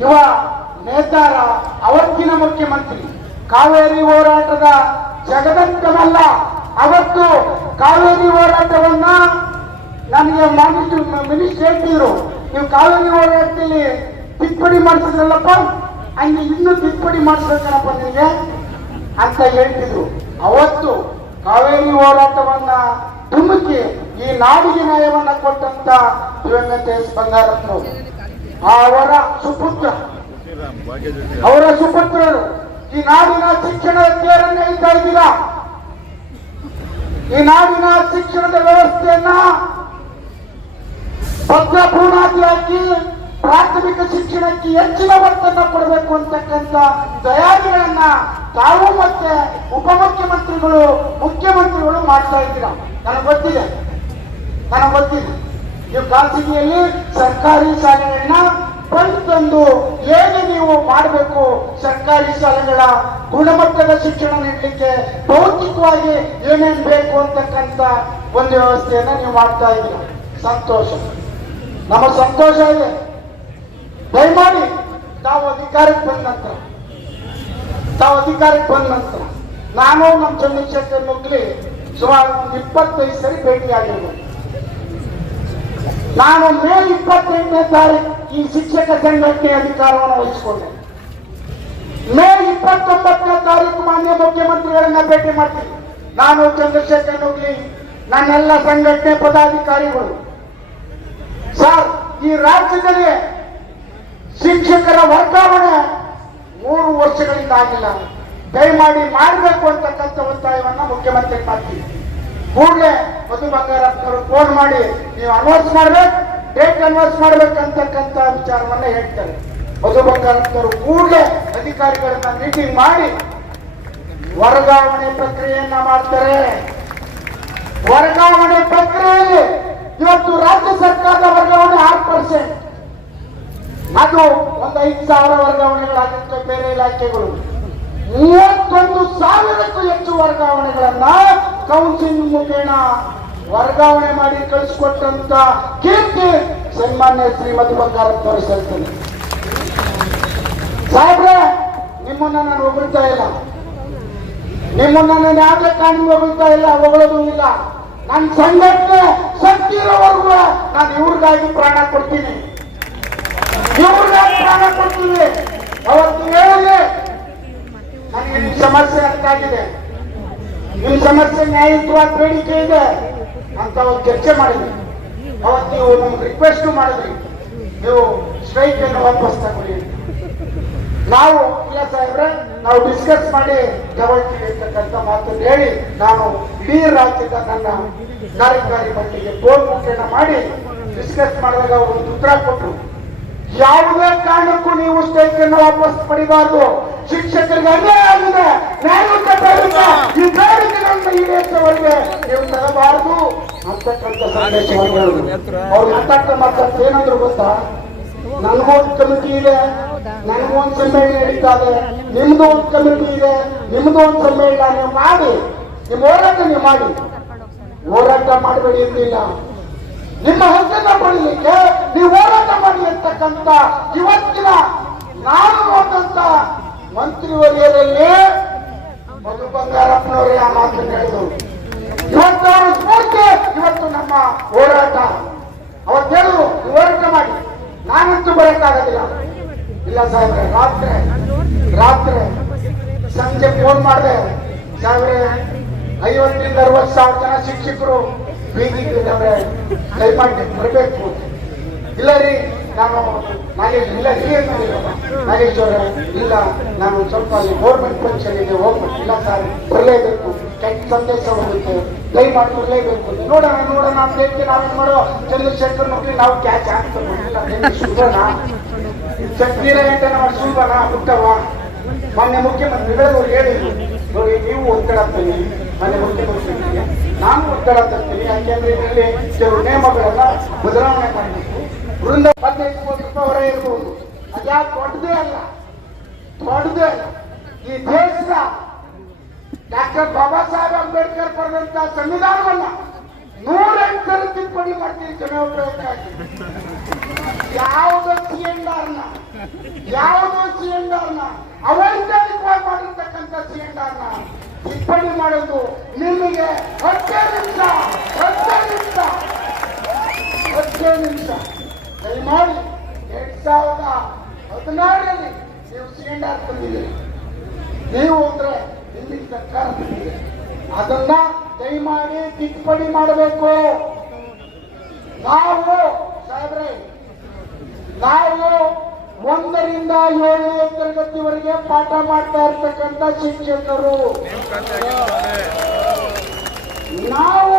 ಯುವ ನೇತಾರ, ಅವತ್ತಿನ ಮುಖ್ಯಮಂತ್ರಿ, ಕಾವೇರಿ ಹೋರಾಟದ ಜಗದಂತವಲ್ಲ ಅವತ್ತು ಕಾವೇರಿ ಹೋರಾಟವನ್ನ ನನಗೆ ಮಾನಿಸ್ಟ್ರು ಹೇಳ್ತಿದ್ರು. ನೀವು ಕಾವೇರಿ ಹೋರಾಟದಲ್ಲಿ ತಿದ್ದುಪಡಿ ಮಾಡಿಸಿದ್ರಲ್ಲಪ್ಪ? ಹಂಗೆ ಇನ್ನೂ ತಿದ್ದುಪಡಿ ಮಾಡಿಸ್ಬೇಕಣಪ್ಪ ನಿಮಗೆ ಅಂತ ಹೇಳ್ತಿದ್ರು. ಅವತ್ತು ಕಾವೇರಿ ಹೋರಾಟವನ್ನ ಧುಮುಕಿ ಈ ನಾಡಿಗೆ ನ್ಯಾಯವನ್ನ ಕೊಟ್ಟಂತ ದಿವಂಗತ ಎಸ್ ಅವರ ಸುಪುತ್ರ. ಅವರ ಸುಪುತ್ರರು, ಈ ನಾಡಿನ ಶಿಕ್ಷಣದ ಕೇರನ್ನ ಇದ್ದೀರಾ ಈ ನಾಡಿನ ಶಿಕ್ಷಣದ ವ್ಯವಸ್ಥೆಯನ್ನ ಭದ್ರ ಹಾಕಿ ಪ್ರಾಥಮಿಕ ಶಿಕ್ಷಣಕ್ಕೆ ಹೆಚ್ಚಿನ ಒತ್ತನ್ನು ಕೊಡಬೇಕು ಅಂತಕ್ಕಂಥ ತಯಾರಿಗಳನ್ನ ತಾವು ಮತ್ತೆ ಉಪಮುಖ್ಯಮಂತ್ರಿಗಳು, ಮುಖ್ಯಮಂತ್ರಿಗಳು ಮಾಡ್ತಾ ಇದ್ದೀರಾ? ನನಗೆ ಗೊತ್ತಿದೆ. ನನಗೆ ಗೊತ್ತಿದೆ. ನೀವು ಖಾಸಗಿಯಲ್ಲಿ ಸರ್ಕಾರಿ ಶಾಲೆಗಳನ್ನ ಬಂದು ತಂದು ಏನು ನೀವು ಮಾಡಬೇಕು? ಸರ್ಕಾರಿ ಶಾಲೆಗಳ ಗುಣಮಟ್ಟದ ಶಿಕ್ಷಣ ನೀಡಲಿಕ್ಕೆ ಭೌತಿಕವಾಗಿ ಏನೇನು ಬೇಕು ಅಂತಕ್ಕಂಥ ಒಂದು ವ್ಯವಸ್ಥೆಯನ್ನ ನೀವು ಮಾಡ್ತಾ ಇದ್ದೀರಾ. ಸಂತೋಷ. ನಮ್ಮ ಸಂತೋಷ ಇದೆ. ದಯಮಾಡಿ, ತಾವು ಅಧಿಕಾರಕ್ಕೆ ಬಂದ ನಂತರ, ತಾವು ಅಧಿಕಾರಕ್ಕೆ ಬಂದ ನಂತರ, ನಾನು ನಮ್ಮ ಚಂದ್ರಶೇಖರ್ ಮುಗ್ಲಿ ಸುಮಾರು ಒಂದು ಇಪ್ಪತ್ತೈದು ಸರಿ ಭೇಟಿಯಾಗಿರ್ಬೋದು ನಾನು ಮೇ ಇಪ್ಪತ್ತೆಂಟನೇ ತಾರೀಕು ಈ ಶಿಕ್ಷಕ ಸಂಘಕ್ಕೆ ಅಧಿಕಾರವನ್ನು ವಹಿಸಿಕೊಂಡೆ. ಮೇ ಇಪ್ಪತ್ತೊಂಬತ್ತನೇ ತಾರೀಕು ಮಾನ್ಯ ಮುಖ್ಯಮಂತ್ರಿಗಳನ್ನ ಭೇಟಿ ಮಾಡ್ತೀನಿ. ನಾನು ಚಂದ್ರಶೇಖರ್ ಹೋಗ್ಲಿ, ನನ್ನೆಲ್ಲ ಸಂಘಟನೆ ಪದಾಧಿಕಾರಿಗಳು. ಸರ್, ಈ ರಾಜ್ಯದಲ್ಲಿ ಶಿಕ್ಷಕರ ವರ್ಗಾವಣೆ ಮೂರು ವರ್ಷಗಳಿಂದ ಆಗಿಲ್ಲ. ದಯಮಾಡಿ ಮಾಡಬೇಕು ಅಂತಕ್ಕಂಥ ಒತ್ತಾಯವನ್ನು ಮುಖ್ಯಮಂತ್ರಿ ಮಾಡ್ತೀವಿ ಕೂಡಲೇ ಮಧು ಬಂಗಾರಪ್ಪನವರು ಫೋನ್ ಮಾಡಿ, ನೀವು ಅನೌನ್ಸ್ ಮಾಡ್ಬೇಕು ಡೇಟ್ ಅನೌನ್ಸ್ ಮಾಡ್ಬೇಕಂತಕ್ಕಂಥ ವಿಚಾರವನ್ನ ಹೇಳ್ತಾರೆ. ಮಧು ಬಂಗಾರಪ್ಪನವರು ಕೂಡಲೇ ಅಧಿಕಾರಿಗಳನ್ನ ಮೀಟಿಂಗ್ ಮಾಡಿ, ವರ್ಗಾವಣೆ ಪ್ರಕ್ರಿಯೆಯನ್ನ ಮಾಡ್ತಾರೆ. ವರ್ಗಾವಣೆ ಪ್ರಕ್ರಿಯೆಯಲ್ಲಿ ಇವತ್ತು ರಾಜ್ಯ ಸರ್ಕಾರದ ವರ್ಗಾವಣೆ ಆರು ಪರ್ಸೆಂಟ್ ಅದು ಒಂದು ಐದು ಸಾವಿರ ವರ್ಗಾವಣೆಗಳಾಗುತ್ತೆ ಬೇರೆ ಇಲಾಖೆಗಳು. ಮೂವತ್ತೊಂದು ಸಾವಿರಕ್ಕೂ ಹೆಚ್ಚು ವರ್ಗಾವಣೆಗಳನ್ನ ಕೌನ್ಸಿಲಿಂಗ್ ಮುಖೇನ ವರ್ಗಾವಣೆ ಮಾಡಿ ಕಳಿಸಿಕೊಟ್ಟಂತ ಕೀರ್ತಿ ಸನ್ಮಾನ್ಯ ಶ್ರೀಮತಿ ಬಂಗಾರಪ್ಪನವರು ಸಲ್ತಾನೆ ಸಾಹೇಬ್ರೆ, ನಿಮ್ಮನ್ನ ನಾನು ಹೊಗಳ್ತಾ ಇಲ್ಲ. ನಿಮ್ಮನ್ನ ನಾನು ಯಾವ್ದೇ ಕಾಣಿ ಹೊಗಳ್ತಾ ಇಲ್ಲ? ಹೊಗಳೋದು ಇಲ್ಲ. ನನ್ನ ಸಂಘಟನೆ ಇರೋವರೆಗೂ ನಾನು ಇವ್ರಿಗಾಗಿ ಪ್ರಾಣ ಕೊಡ್ತೀನಿ. ಇವ್ರಿಗಾಗಿ ಪ್ರಾಣ ಕೊಡ್ತೀನಿ. ಅವತ್ತು ಹೇಳಿದೆ ನನಗೆ ನಿಮ್ ಸಮಸ್ಯೆ ಅರ್ಥ ಆಗಿದೆ. ನಿಮ್ ಸಮಸ್ಯೆ ನ್ಯಾಯಯುತವಾದ ಬೇಡಿಕೆ ಇದೆ ಅಂತ ಅವತ್ತು ಚರ್ಚೆ ಮಾಡಿದ್ವಿ ಅವತ್ತು ನೀವು ನಮ್ಗೆ ರಿಕ್ವೆಸ್ಟ್ ಮಾಡಿದ್ರಿ. ನೀವು ಸ್ಟ್ರೈಕ್ ಅನ್ನು ವಾಪಸ್ ತಗೊಳ್ಳಿ ನಾವು ಇಲ್ಲ ಸಾಹೇಬ್ರೆ, ನಾವು ಡಿಸ್ಕಸ್ ಮಾಡಿ ತಗೊಳ್ತೀವಿ ಅಂತಕ್ಕಂಥ ಮಾತನ್ನು ಹೇಳಿ ನಾನು ಇಡೀ ರಾಜ್ಯದ ನನ್ನ ಕಾರ್ಯಕಾರಿ ಮಟ್ಟಿಗೆ ಫೋನ್ ಮುಖೇನ ಮಾಡಿ ಡಿಸ್ಕಸ್ ಮಾಡಿದಾಗ ಅವರು ಒಂದು ಉತ್ತರ ಕೊಟ್ಟರು ಯಾವುದೇ ಕಾರಣಕ್ಕೂ ನೀವು ಸ್ಟೇಕ್ ಅನ್ನು ವಾಪಸ್ ಪಡಿಬಾರ್ದು. ಶಿಕ್ಷಕರಿಗೆ ಅನ್ಯಾಯ ಆಗಿದೆ. ನ್ಯಾಯಕ್ಕೆ ಬರುತ್ತೆ ಈ ಬೇಡಿಕೆಗಳನ್ನು ಈಡೇರಿಸುವವರಿಗೆ ನೀವು ತರಬಾರದು. ಅಂತಕ್ಕಂಥ ಸಂದೇಶ ಅವ್ರು ಮಾತಾಡ್ತಾ ಮಾತಾಡ್ತಾ ಏನಂದ್ರು ಗೊತ್ತಾ? ನನಗೊಂದು ಕಮಿಟಿ ಇದೆ. ನನಗೊಂದು ಸಮ್ಮೇಳನ ನಡೀತಾ ಇದೆ ನಿಮ್ದು ಒಂದು ಕಮಿಟಿ ಇದೆ. ನಿಮ್ದು ಒಂದು ಸಮ್ಮೇಳನ. ನೀವು ಮಾಡಿ. ನಿಮ್ಮ ಹೋರಾಟ ನೀವು ಮಾಡಿ. ಹೋರಾಟ ಮಾಡಬೇಡಿ ಅಂತಿಲ್ಲ ನಿಮ್ಮ ಹಕ್ಕನ್ನ ಪಡೀಲಿಕ್ಕೆ ನೀವು ಹೋರಾಟ ಮಾಡಿ ಇವತ್ತಿನ ನಾನು ನೋಡಿದಂತ ವಲಯದಲ್ಲಿ ಮಧು ಬಂಗಾರಪ್ಪನವರೇ ಆ ಮಾತನ್ನು ಹೇಳಿದರು. ಇವತ್ತು ಅವರ ಸ್ಫೂರ್ತಿ ಇವತ್ತು ನಮ್ಮ ಹೋರಾಟ. ಅವತ್ತು ಹೇಳಿದ್ರು ಹೋರಾಟ ಮಾಡಿ. ನಾನಂತೂ ಬರೋಕ್ಕಾಗೋದಿಲ್ಲ. ಇಲ್ಲ ಸಾಹೇಬ್ರೆ, ರಾತ್ರಿ ರಾತ್ರಿ ಸಂಜೆ ಫೋನ್ ಮಾಡಿದೆ. ಸಾಹೇಬ್ರೆ, ಐವತ್ತರಿಂದ ಅರವತ್ತು ಸಾವಿರ ಜನ ಶಿಕ್ಷಕರು ಬೀದಿಗಿದ್ದಾರೆ ದಯಮಾಡಿ ಬರಬೇಕು. ಇಲ್ಲ ರೀ, ನಾನು ನಾಗೇಶ್ ಇಲ್ಲ ರೀ ಅನ್ನೋದಿಲ್ಲಮ್ಮ. ನಾಗೇಶ್ ಅವರೇ, ಇಲ್ಲ, ನಾನು ಸ್ವಲ್ಪ ಅಲ್ಲಿ ಗೌರ್ಮೆಂಟ್ ಫಂಕ್ಷನ್ ಹೋಗ್ಬೇಕು. ಇಲ್ಲ ಸರ್, ಬರಲೇಬೇಕು. ಕೆಟ್ಟ ಸಂದೇಶ ಹೋಗುತ್ತೆ. ದಯಮಾಡಿ ಬರಲೇಬೇಕು. ನೋಡೋಣ ನೋಡೋಣ ಅಂತ ಹೇಳ್ತೀವಿ ನಾವೇನು ಮಾಡೋ ಚಂದ್ರಶೇಖರ್ ನೋಡಿ ನಾವು ಕ್ಯಾಚ್ ಆಗ್ತದೆ ಸುಧನ ಶಕ್ತಿರೇಟ ನಮ್ಮ ಸುಲ್ಬನ ಹುಟ್ಟವ ಮಾನ್ಯ ಮುಖ್ಯಮಂತ್ರಿಗಳು ಹೇಳಿದ್ರು. ನೋಡಿ, ನೀವು ಒತ್ತಡ ಮೊನ್ನೆ ಮುಖ್ಯಮಂತ್ರಿ ನಾನು ಒತ್ತಡ ತರ್ತೀನಿ, ಯಾಕೆಂದ್ರೆ ಇದರಲ್ಲಿ ಕೆಲವು ನಿಯಮಗಳನ್ನ ಬದಲಾವಣೆ ಮಾಡಬೇಕು. ವೃಂದ ಹದಿನೈದು ಕೋಟಿ ರೂಪಾಯಿ ಹೊರ ಇರಬಹುದು ಅದ್ಯಾ ದೊಡ್ಡದೇ ಅಲ್ಲ ದೊಡ್ಡದೇ ಅಲ್ಲ. ಈ ದೇಶದ ಡಾಕ್ಟರ್ ಬಾಬಾ ಸಾಹೇಬ್ ಅಂಬೇಡ್ಕರ್ ಪಡೆದಂತ ಸಂವಿಧಾನವನ್ನ ನೂರೆಂಟರ ತಿದ್ದುಪಡಿ ಮಾಡ್ತೀವಿ ಜನ ಯಾವುದೋ ಸಿ ಎನ್ ಆರ್ನ ಯಾವುದೋ ಸಿ ಎನ್ ಆರ್ನ ಅವೈಜ್ಞಾನಿಕವಾಗಿ ಮಾಡಿರ್ತಕ್ಕಂಥ ಸಿ ಆರ್ನ ಟಿಪ್ಪಣಿ ಮಾಡೋದು ನಿಮಗೆ ಹತ್ತೇ ನಿಮಿಷ ಹತ್ತೇ ನಿಮಿಷ. ಹತ್ತೇ ನಿಮಿಷ. ದಯಮಾಡಿ ಎರಡ್ ಸಾವಿರದ ಹದಿನಾರರಲ್ಲಿ ನೀವು ಸಿಲಿಂಡರ್ ತಂದಿದ್ದೀರಿ. ನೀವು ಅಂದ್ರೆ ಇಲ್ಲಿ ಸರ್ಕಾರ ತಂದಿದೆ. ಅದನ್ನ ದಯಮಾಡಿ ಟಿಪ್ಪಣಿ ಮಾಡಬೇಕು. ನಾವು, ಸಾಹೇಬ್ರೆ, ನಾವು ಒಂದರಿಂದ ಏಳನೇ ತರಗತಿವರೆಗೆ ಪಾಠ ಮಾಡ್ತಾ ಇರ್ತಕ್ಕಂಥ ಶಿಕ್ಷಕರು. ನಾವು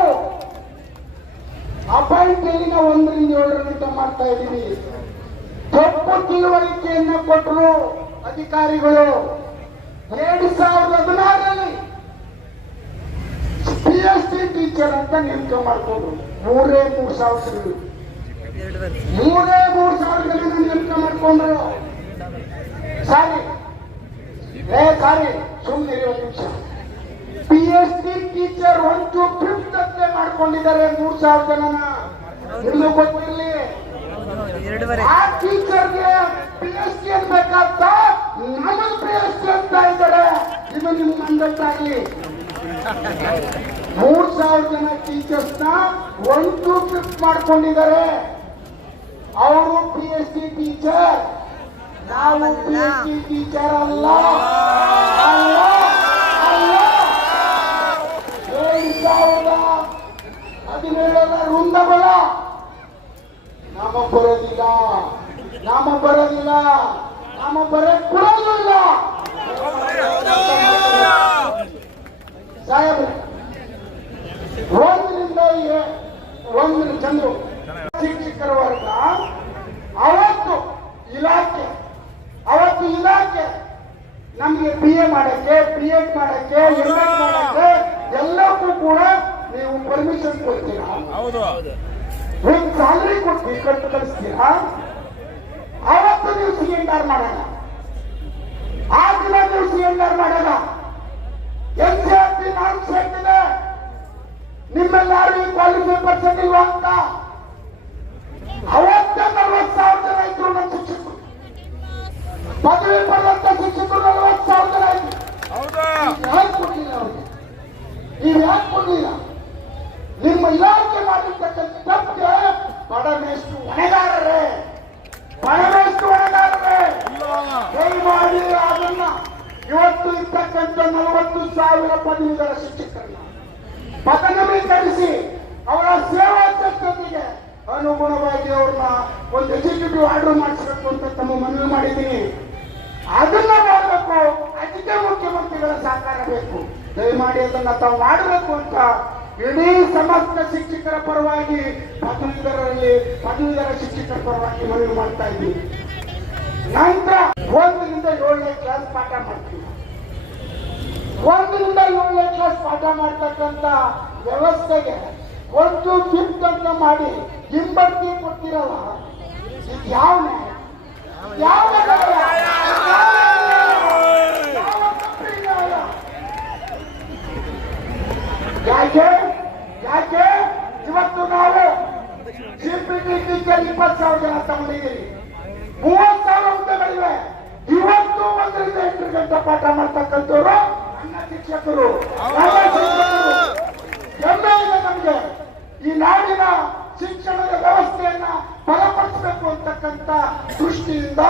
ಅಪಾಯಿಂಟಲ್ಲಿನ ಒಂದರಿಂದ ಏಳರ ಗಂಟೆ ಮಾಡ್ತಾ ಇದ್ದೀವಿ? ತಪ್ಪು ತಿಳುವಳಿಕೆಯನ್ನ ಕೊಟ್ಟರು ಅಧಿಕಾರಿಗಳು. ಎರಡು ಸಾವಿರದ ಹದಿನಾರರಲ್ಲಿ ಪಿ ಎಸ್ ಸಿ ಟೀಚರ್ ಅಂತ ನೇಮಕ ಮಾಡ್ಕೊಂಡ್ರು. ಮೂರೇ ಮೂರು ಸಾವಿರ ಮೂರೇ ಮೂರು ಸಾವಿರ ಜನ ಮಾಡ್ಕೊಂಡ್ರು ಸಾರಿ. ಏ ಸಾರಿ ಸುಮ್ಮನೆ ಒಂದು ನಿಮಿಷ. ಪಿ ಎಚ್ ಡಿ ಟೀಚರ್ ಒಂದು ಟು ಫಿಫ್ತ್ ಅಂತ ಮಾಡ್ಕೊಂಡಿದ್ದಾರೆ ಮೂರ್ ಸಾವಿರ ಜನನ. ನಿಮ್ಗೆ ಗೊತ್ತಿರಲಿ. ಆ ಟೀಚರ್ಗೆ ಪಿ ಎಸ್ ಡಿ ಅನ್ಬೇಕಾಗ್ತ ನಮಗೆ ಪಿ ಎಸ್ ಡಿ ಅಂತ ಇದ್ದಾರೆ. ಇದು ನಿಮ್ಗೆ ಮಂದಟ್ಟಾಗ್ಲಿ ಮೂರ್ ಸಾವಿರ ಜನ ಟೀಚರ್ಸ್ನ ಒನ್ ಟು ಫಿಫ್ತ್ ಮಾಡ್ಕೊಂಡಿದ್ದಾರೆ. ಅವರು ಪಿ ಎಸ್ ಟಿ ಟೀಚರ್ ನಾವು ಪಿ ಎಸ್ ಟಿ ಟೀಚರ್ ಅಲ್ಲ ಅಲ್ಲ ಅಲ್ಲ ಏಳು ಸಾವಿರದ ಹದಿನೇಳರ ವೃಂದಬಲ ನಾಮ ಬರೋದಿಲ್ಲ ನಾಮ ಬರೋದಿಲ್ಲ ನಾಮ ಬರೋ ಕೊಡೋದಿಲ್ಲ ಸಾಹೇಬ್ರೆ ಒಂದರಿಂದ ಏ- ಒಂದು ಚಂದ್ರು ವರ್ಗ ಅವತ್ತು ಇಲಾಖೆ ಅವತ್ತು ಇಲಾಖೆ ನಮ್ಗೆ ಬಿ ಎ ಮಾಡಕ್ಕೆ ಬಿ ಎಡ್ ಮಾಡಕ್ಕೆ ಎಂ ಎಡ್ ಮಾಡಕ್ಕೆ ಎಲ್ಲಕ್ಕೂ ಕೂಡ ನೀವು ಪರ್ಮಿಷನ್ ಕೊಡ್ತೀರಾ? ಒಂದು ಸ್ಯಾಲರಿ ಕೊಟ್ಟು ಕಟ್ಟು ಕಳಿಸ್ತೀರಾ? ಅವತ್ತು ನೀವು ಸಿ ಎನ್ ಆರ್ ಮಾಡಲ್ಲ. ಆ ದಿನ ನೀವು ಸಿ ಎನ್ ಆರ್ ಮಾಡಲ್ಲ. N C R P norms ನಿಮ್ಮೆಲ್ಲಾರು ಈ ಕ್ವಾಲಿಫೈ ಪರ್ಸೆಂಟ್ ಇಲ್ವಾ ಅಂತ ಅವತ್ತೇ ನಲ್ವತ್ತು ಸಾವಿರ ಜನ ಇದ್ರು ನಮ್ಮ ಶಿಕ್ಷಕರು ಪದವಿ ಪಡೆದಂತ ಶಿಕ್ಷಕರು ನಲ್ವತ್ತು ಸಾವಿರ ಜನ ಇದ್ರು ಹೌದು ಯಾಕೆ ಕೊಡ್ಲಿಲ್ಲ ಅವ್ರಿಗೆ ನೀವು ಯಾಕೆ ಕೊಡ್ಲಿಲ್ಲ ನಿಮ್ಮ ಇಲಾಖೆ ಮಾಡಿರ್ತಕ್ಕಂಥ ತಪ್ಪಿಗೆ ಬಡಮೇಷ್ಟು ಹೊಣೆಗಾರರೇ ಬಡಮೇಷ್ಟು ಹೊಣೆಗಾರರೇ ದಯಮಾಡಿ ಅದನ್ನ ಇವತ್ತು ಇರ್ತಕ್ಕಂಥ ನಲವತ್ತು ಸಾವಿರ ಪದವೀಧರ ಶಿಕ್ಷಕರನ್ನ ಪದನವೀಕರಿಸಿ ಅವರ ಸೇವಾ ಅನುಗುಣವಾಗಿ ಅವ್ರನ್ನ ಒಂದು ಎಕ್ಸಿಕ್ಯೂಟಿವ್ ಆರ್ಡರ್ ಮಾಡಿಸಬೇಕು ಅಂತ ತಮ್ಮ ಮನವಿ ಮಾಡಿದ್ದೀನಿ. ಅದನ್ನ ಮಾಡಬೇಕು. ಅದಕ್ಕೆ ಮುಖ್ಯಮಂತ್ರಿಗಳ ಸಹಕಾರ ಬೇಕು. ದಯಮಾಡಿ ಅದನ್ನ ತಾವು ಮಾಡಬೇಕು ಅಂತ ಇಡೀ ಸಮಸ್ತ ಶಿಕ್ಷಕರ ಪರವಾಗಿ ಪದವೀಧರರಲ್ಲಿ ಪದವೀಧರ ಶಿಕ್ಷಕರ ಪರವಾಗಿ ಮನವಿ ಮಾಡ್ತಾ ಇದ್ದೀನಿ. ನಂತರ ಒಂದರಿಂದ ಏಳನೇ ಕ್ಲಾಸ್ ಪಾಠ ಮಾಡ್ತೀವಿ. ಒಂದರಿಂದ ಏಳನೇ ಕ್ಲಾಸ್ ಪಾಠ ಮಾಡ್ತಕ್ಕಂಥ ವ್ಯವಸ್ಥೆಗೆ ಒಂದು ಫಿಫ್ತ್ ಅಂತ ಮಾಡಿ ಹಿಂಬಡ್ತಿ ಕೊಡ್ತಿರಲ್ಲ? ಯಾವ? ಯಾವ ಯಾಕೆ? ಯಾಕೆ? ಇವತ್ತು ನಾವು ಸಿಪಿಟಿ ಟೀಚರ್ ಇಪ್ಪತ್ತು ಸಾವಿರ ಜನ ತಗೊಂಡಿದ್ದೀವಿ. ಮೂವತ್ತು ಸಾವಿರ ಹುದ್ದೆಗಳಿವೆ ಇವತ್ತು ಒಂದರಿಂದ ಎಂಟು ಗಂಟೆ ಪಾಠ ಮಾಡ್ತಕ್ಕಂಥವ್ರು ನನ್ನ ಶಿಕ್ಷಕರು. ಹೆಮ್ಮೆ ನಮಗೆ. ಈ ನಾಡಿನ ಶಿಕ್ಷಣದ ವ್ಯವಸ್ಥೆಯನ್ನ ಬಲಪಡಿಸಬೇಕು ಅಂತಕ್ಕಂಥ ದೃಷ್ಟಿಯಿಂದ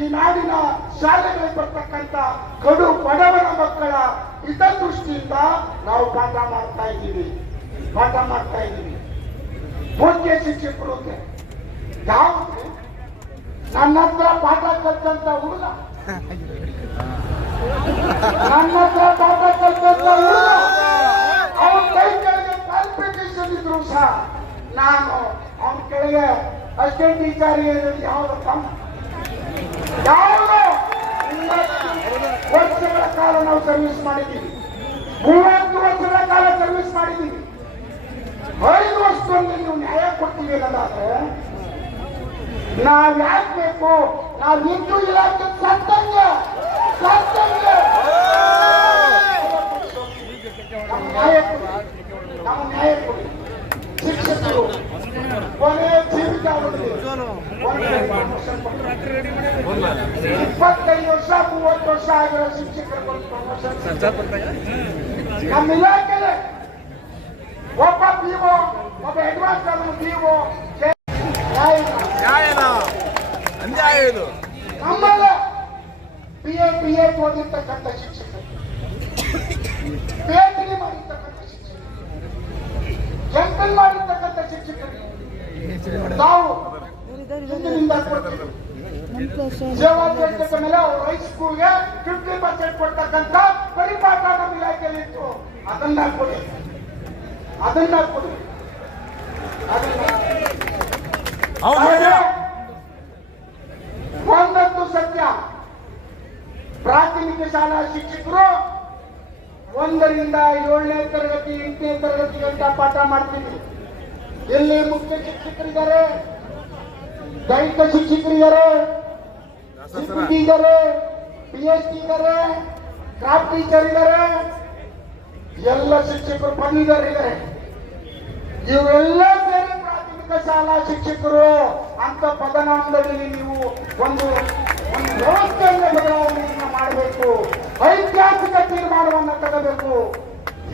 ಈ ನಾಡಿನ ಶಾಲೆಗಳಿಗೆ ಬರ್ತಕ್ಕಂತ ಕಡು ಬಡವರ ಮಕ್ಕಳ ಹಿತದೃಷ್ಟಿಯಿಂದ ನಾವು ಪಾಠ ಮಾಡ್ತಾ ಇದ್ದೀವಿ. ಪಾಠ ಮಾಡ್ತಾ ಇದ್ದೀವಿ. ಮುಖ್ಯ ಶಿಕ್ಷಕರು ಅಂತ ಯಾವ್ದು ನನ್ನ ಹತ್ರ ಪಾಠ ಕಲ್ತಂತ ಹುಡುಗ. ನನ್ನತ್ರ ಪಾಠ ಕಲ್ತಂತ ಹುಡುಗ. ಅವನ ಕೈ ಕೆಳಗೆ ಕಾಂಪಿಟೇಷನ್ ಇದ್ರು ಸಹ ನಾನು ಅವನ ಕೆಳಗೆ ಅಷ್ಟೇ ಟೀಚರ್ ಯಾವ್ದು ಕಮ್ ಯಾವುದು? ವರ್ಷಗಳ ಕಾಲ ನಾವು ಸರ್ವಿಸ್ ಮಾಡಿದ್ದೀವಿ. ಮೂವತ್ತು ವರ್ಷಗಳ ಕಾಲ ಸರ್ವಿಸ್ ಮಾಡಿದ್ದೀವಿ. ಐದು ವರ್ಷದಲ್ಲಿ ನೀವು ನ್ಯಾಯ ಕೊಡ್ತೀವಿ ಅನ್ನೋದಾದ್ರೆ ನಾವ್ ಯಾಕೆ ಬೇಕು? ನಾವ್ ಇದ್ದು ಇಲಾಖೆ ಸತ್ತಂಗೆ ಸತ್ತಂಗೆ ನಮ್ಮ ನ್ಯಾಯ ಕೊಡಿ. ಶಿಕ್ಷಕರು ಕೊನೆ ಕೊಡಿ. ಇಪ್ಪತ್ತೈದು ವರ್ಷ, ಮೂವತ್ತು ವರ್ಷ ಆಗಿರೋ ಶಿಕ್ಷಕರು ನಮ್ಮ ಇಲಾಖೆ ಒಬ್ಬ ಪಿಒ ಒಬ್ಬ ಹೆಡ್ ಮಾಸ್ಟರ್ ಪಿಒ ನ್ಯಾಯನ ಅಂದೇ ಇದು ನಮ್ಮಲ್ಲೇ ಬಿ ಎ ಬಿ ಎ ಓದಿರ್ತಕ್ಕಂಥ ಶಿಕ್ಷಕರು. ಪಿ ಎಚ್ ಡಿ ಮಾಡಿರ್ತಕ್ಕಂಥ ಶಿಕ್ಷಕರು. ಎಂ ಮಾಡಿರ್ತಕ್ಕಂಥ ಶಿಕ್ಷಕರು. ನಾವು ಹಿಂದಿನಿಂದ ಕೊಡ್ತೀವಿ ಸೇವಾ ಮೇಲೆ ಅವ್ರ ಹೈಸ್ಕೂಲ್ಗೆ ಫಿಫ್ಟಿ ಪರ್ಸೆಂಟ್ ಕೊಡ್ತಕ್ಕಂಥ ಪರಿಪಾಠ ನಮ್ಮ ಇಲಾಖೆಯಲ್ಲಿ ಇತ್ತು. ಅದನ್ನ ಕೊಡಿ. ಅದನ್ನ ಕೊಡಿ. ಅದನ್ನ ಸತ್ಯ. ಪ್ರಾಥಮಿಕ ಶಾಲಾ ಶಿಕ್ಷಕರು ಒಂದರಿಂದ ಏಳನೇ ತರಗತಿ ಎಂಟನೇ ತರಗತಿ ಗಂಟ ಪಾಠ ಮಾಡ್ತೀವಿ. ಇಲ್ಲಿ ಮುಖ್ಯ ಶಿಕ್ಷಕರಿದ್ದಾರೆ ದೈಹಿಕ ಶಿಕ್ಷಕರಿದ್ದಾರೆ ಇದ್ದಾರೆ ಪಿ ಎಚ್ ಡಿ ಇದ್ದಾರೆ ಕ್ರಾಫ್ಟ್ ಟೀಚರ್ ಇದ್ದಾರೆ. ಎಲ್ಲ ಶಿಕ್ಷಕರು ಬಂದಿದ್ದಾರೆ ಇವೆಲ್ಲ ಸೇರಿ ಪ್ರಾಥಮಿಕ ಶಾಲಾ ಶಿಕ್ಷಕರು ಅಂತ ಪದನಾಮದಲ್ಲಿ ನೀವು ಒಂದು ಒಂದು ವ್ಯವಸ್ಥೆಯನ್ನು ಬದಲಾವಣೆಯನ್ನು ಮಾಡಬೇಕು. ಐತಿಹಾಸಿಕ ತೀರ್ಮಾನವನ್ನು ತಗೋಬೇಕು.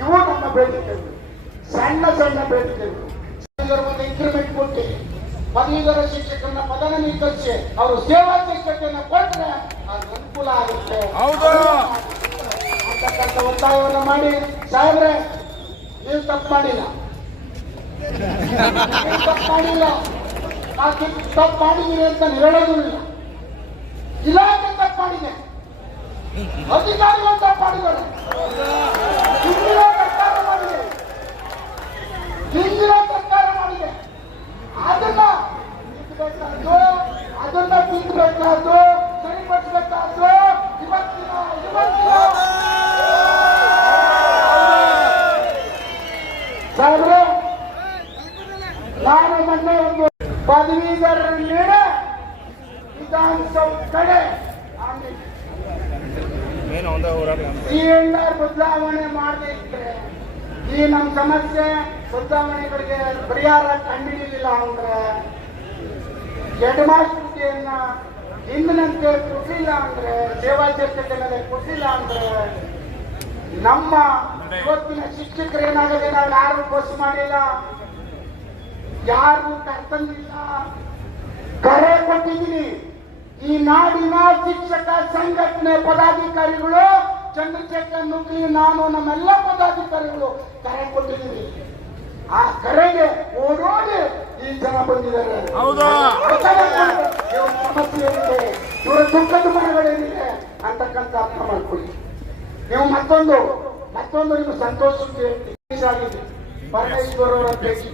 ಇವು ನಮ್ಮ ಬೇಡಿಕೆಗಳು. ಸಣ್ಣ ಸಣ್ಣ ಬೇಡಿಕೆಗಳು. ಒಂದು ಇಂಕ್ರಿಮೆಂಟ್ ಕೊಟ್ಟು ಪದವೀಧರ ಶಿಕ್ಷಕರನ್ನ ಪದನೀಕರಿಸಿ ಅವರು ಸೇವಾ ಶಿಕ್ಷಕರನ್ನ ಕೊಟ್ಟರೆ ಅದು ಅನುಕೂಲ ಆಗುತ್ತೆ. ಅಂತಕ್ಕಂಥ ಒತ್ತಾಯವನ್ನು ಮಾಡಿ. ಸಾಹೇಬ್ರೆ ನೀವು ತಪ್ಪು ಮಾಡಿಲ್ಲ. ತಪ್ಪು ಮಾಡಿಲ್ಲ. ತಪ್ಪು ಮಾಡಿದೀವಿ ಅಂತ ಹೇಳೋದಿಲ್ಲ. ಹೇಳೋದು ಇಲ್ಲ ಇಲಾಖೆ ತಪ್ಪು ಮಾಡಿದೆ ಅಧಿಕಾರಿಗಳು ತಪ್ಪು ಮಾಡಿದ್ದಾರೆ ಹಿಂದಿನ ಸರ್ಕಾರ ಮಾಡಿದೆ ಹಿಂದಿನ ಸರ್ಕಾರ ಮಾಡಿದೆ ಅದನ್ನ ತಿದ್ದಬೇಕಾದ್ದು ಅದನ್ನ ತಿದ್ದಬೇಕಾದ್ದು ಸರಿಪಡಿಸಬೇಕಾದ್ದು ಇವತ್ತಿನ ಇವತ್ತಿನ ಸಾಹೇಬ್ರೆ ನಾನು ಮೊನ್ನೆ ಒಂದು ಪದವೀಧರ ನೀಡ ವಿಧಾನಸೌಧ ಕಡೆ ಹೋರಾಟ ಜೀವನ ಬದಲಾವಣೆ ಮಾಡದೇ ಇದ್ರೆ ಈ ನಮ್ಮ ಸಮಸ್ಯೆ ಬದಲಾವಣೆಗಳಿಗೆ ಪರಿಹಾರ ಕಂಡುಹಿಡಿಯಲಿಲ್ಲ ಅಂದ್ರೆ ಹೆಡ್ ಹಿಂದಿನಂತೆ ಕೊಟ್ಟಿಲ್ಲ ಅಂದ್ರೆ ಸೇವಾ ಚರ್ಚೆ ಮೇಲೆ ಕೊಡ್ಲಿಲ್ಲ ಅಂದ್ರೆ ನಮ್ಮ ಇವತ್ತಿನ ಶಿಕ್ಷಕರು ಏನಾಗದೆ ನಾವು ಯಾರು ಬಸ್ ಮಾಡಿಲ್ಲ. ಯಾರು ಕರ್ತಂದಿಲ್ಲ. ಕರೆ ಕೊಟ್ಟಿದ್ದೀನಿ. ಈ ನಾಡಿನ ಶಿಕ್ಷಕ ಸಂಘಟನೆ ಪದಾಧಿಕಾರಿಗಳು ಚಂದ್ರಶೇಖರ್ ನುಗ್ಗಿ ನಾನು ನಮ್ಮೆಲ್ಲ ಪದಾಧಿಕಾರಿಗಳು ಕರೆ ಕೊಟ್ಟಿದ್ದೀವಿ. ಆ ಕರೆಗೆ ಓಡೋಡಿ ಈ ಜನ ಬಂದಿದ್ದಾರೆ. ಇವ್ರ ಸಮಸ್ಯೆ ಏನಿದೆ ಇವರ ದುಃಖದ ಮರಗಳೇನಿದೆ ಅಂತಕ್ಕಂಥ ಅರ್ಥ ಮಾಡ್ಕೊಳ್ಳಿ. ನೀವು ಮತ್ತೊಂದು ಮತ್ತೊಂದು ನಿಮ್ಮ ಸಂತೋಷಕ್ಕೆ ಆಗಿದೆ ಪರಮೇಶ್ವರ್ ಅವರ ಭೇಟಿ.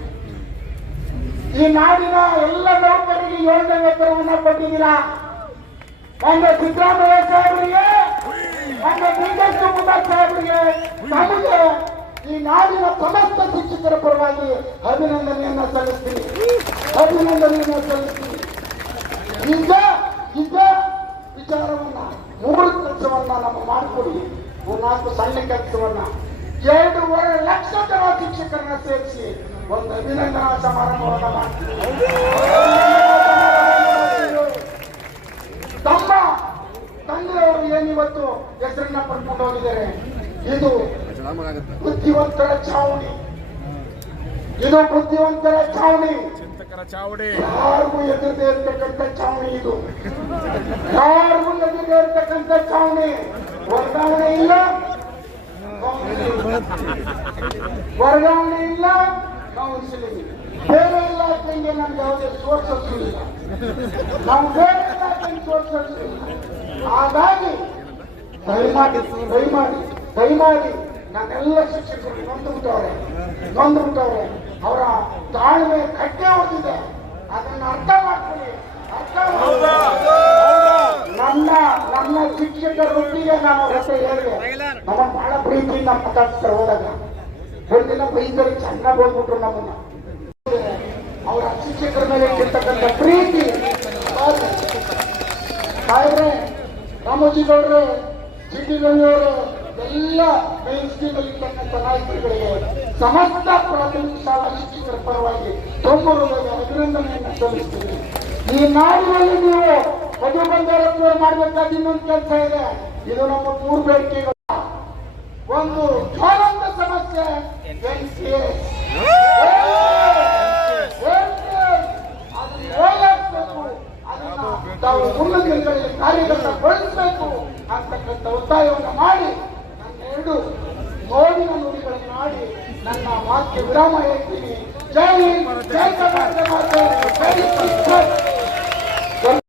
ಈ ನಾಡಿನ ಎಲ್ಲ ನೌಕರಿಗೆ ಏಳನೇ ವೇತನವನ್ನ ಕೊಟ್ಟಿದ್ದೀರಾ? ಒಂದು ಸಿದ್ದರಾಮಯ್ಯ ಸಾಹೇಬರಿಗೆ ಒಂದು ಡಿ ಕೆ ಶಿವಕುಮಾರ್ ಸಾಹೇಬರಿಗೆ ನಮಗೆ ಈ ನಾಡಿನ ಸಮಸ್ತ ಶಿಕ್ಷಕರ ಪರವಾಗಿ ಅಭಿನಂದನೆಯನ್ನ ಸಲ್ಲಿಸ್ತೀನಿ. ಅಭಿನಂದನೆಯನ್ನ ಸಲ್ಲಿಸ್ತೀನಿ. ಈಗ ಈಗ ವಿಚಾರವನ್ನ ಮೂರು ಕೆಲಸವನ್ನ ನಮ್ಮ ಮಾಡಿಕೊಡಿ. ನಾಲ್ಕು ಸಣ್ಣ ಕೆಲಸವನ್ನ. ಎರಡೂವರೆ ಲಕ್ಷ ಜನ ಶಿಕ್ಷಕರನ್ನ ಸೇರಿಸಿ ಒಂದು ಅಭಿನಂದನಾ ಸಮಾರಂಭವನ್ನ ಮಾಡ್ತೀವಿ ತಮ್ಮ ತಂದೆಯವರು ಏನಿವತ್ತು ಹೆಸರನ್ನ ಪಡ್ಕೊಂಡು ಹೋಗಿದ್ದಾರೆ? ಇದು ಬುದ್ಧಿವಂತರ ಚಾವಣಿ. ಇದು ಬುದ್ಧಿವಂತರ ಚಾವಣಿ. ಚಿಂತಕರ ಚಾವಡಿ ಯಾರಿಗೂ ಎದುರದೇ ಇರ್ತಕ್ಕಂಥ ಚಾವಣಿ ಇದು. ಯಾರಿಗೂ ಎದುರದೇ ಇರ್ತಕ್ಕಂಥ ಚಾವಣಿ. ವರ್ಗಾವಣೆ ಇಲ್ಲ. ವರ್ಗಾವಣೆ ಇಲ್ಲ. ಕೌನ್ಸಿಲಿಂಗ್ ಇಲ್ಲ. ಬೇರೆ ಇಲಾಖೆಗೆ ನಮ್ಗೆ ಯಾವುದೇ ಸೋರ್ಸಸ್ ಇಲ್ಲ. ನಾವು ಬೇರೆ ಇಲಾಖೆಗೆ ಸೋರ್ಸಸ್ ಇಲ್ಲ. ಹಾಗಾಗಿ ದಯಮಾಡಿ ದಯಮಾಡಿ ದಯಮಾಡಿ ನನ್ನೆಲ್ಲ ಶಿಕ್ಷಕರು ನೊಂದು ಬಿಟ್ಟವ್ರೆ ನೊಂದು ಬಿಟ್ಟವ್ರೆ ಅವರ ತಾಳ್ಮೆ ಕಟ್ಟೆ ಹೊಡೆದಿದೆ. ಅದನ್ನ ಅರ್ಥ ಮಾಡ್ಕೊಳ್ಳಿ. ಅರ್ಥ ನನ್ನ ನನ್ನ ಶಿಕ್ಷಕರೊಟ್ಟಿಗೆ ನಾನು ಅವತ್ತು ಹೇಳಿದೆ. ನಮ್ಮ ಬಹಳ ಪ್ರೀತಿಯಿಂದ ಮಾತಾಡ್ತಾರೆ ಹೋದಾಗ. ಒಂದಿನ ಬೈದರು ಚೆನ್ನಾಗಿ ಹೋಗ್ಬಿಟ್ರು ನಮ್ಮನ್ನ. ಅವರ ಶಿಕ್ಷಕರ ಮೇಲೆ ಇರ್ತಕ್ಕಂಥ ಪ್ರೀತಿ. ಸಾಹೇಬ್ರೆ ರಾಮೋಜಿಗೌಡ್ರೆ ಜಿ ಟಿ ರವಿಯವರು ಎಲ್ಲ ಮೇನ್ ಸ್ಟ್ರೀಮ್ ಅಲ್ಲಿ ಇರ್ತಕ್ಕಂಥ ನಾಯಕರುಗಳಿಗೆ ಸಮಸ್ತ ಪ್ರಾಥಮಿಕ ಶಾಲಾ ಶಿಕ್ಷಕರ ಪರವಾಗಿ ತೊಂಬರು ಅಭಿನಂದನೆಯನ್ನು ಸಲ್ಲಿಸ್ತೀನಿ. ಈ ನಾಡಿನಲ್ಲಿ ನೀವು ಮಧು ಬಂಗಾರಪ್ಪನವರು ಮಾಡಬೇಕಾದ ಇನ್ನೊಂದು ಕೆಲಸ ಇದೆ. ಇದು ನಮ್ಮ ಮೂರು ಬೇಡಿಕೆಗಳು. ಒಂದು ಜ್ವಲಂತ ಸಮಸ್ಯೆ ಎನ್ ಸಿ ಅದನ್ನ ಹೋರಾಡ್ಬೇಕು. ಅದನ್ನ ತಾವು ಮುಂದಿನ ದಿನಗಳಲ್ಲಿ ಬಳಸಬೇಕು ಅಂತಕ್ಕಂಥ ಒತ್ತಾಯವನ್ನು ಮಾಡಿ ನನ್ನ ಎರಡು ನೋಡಿನ ನುಡಿಗಳನ್ನು ಮಾಡಿ ನನ್ನ ವಾಕ್ಯ ವಿರಾಮ ಹೇಳ್ತೀನಿ ಜೈ ಜೈ ಕರ್ನಾಟಕ ಮಾತೆ, ಜೈ.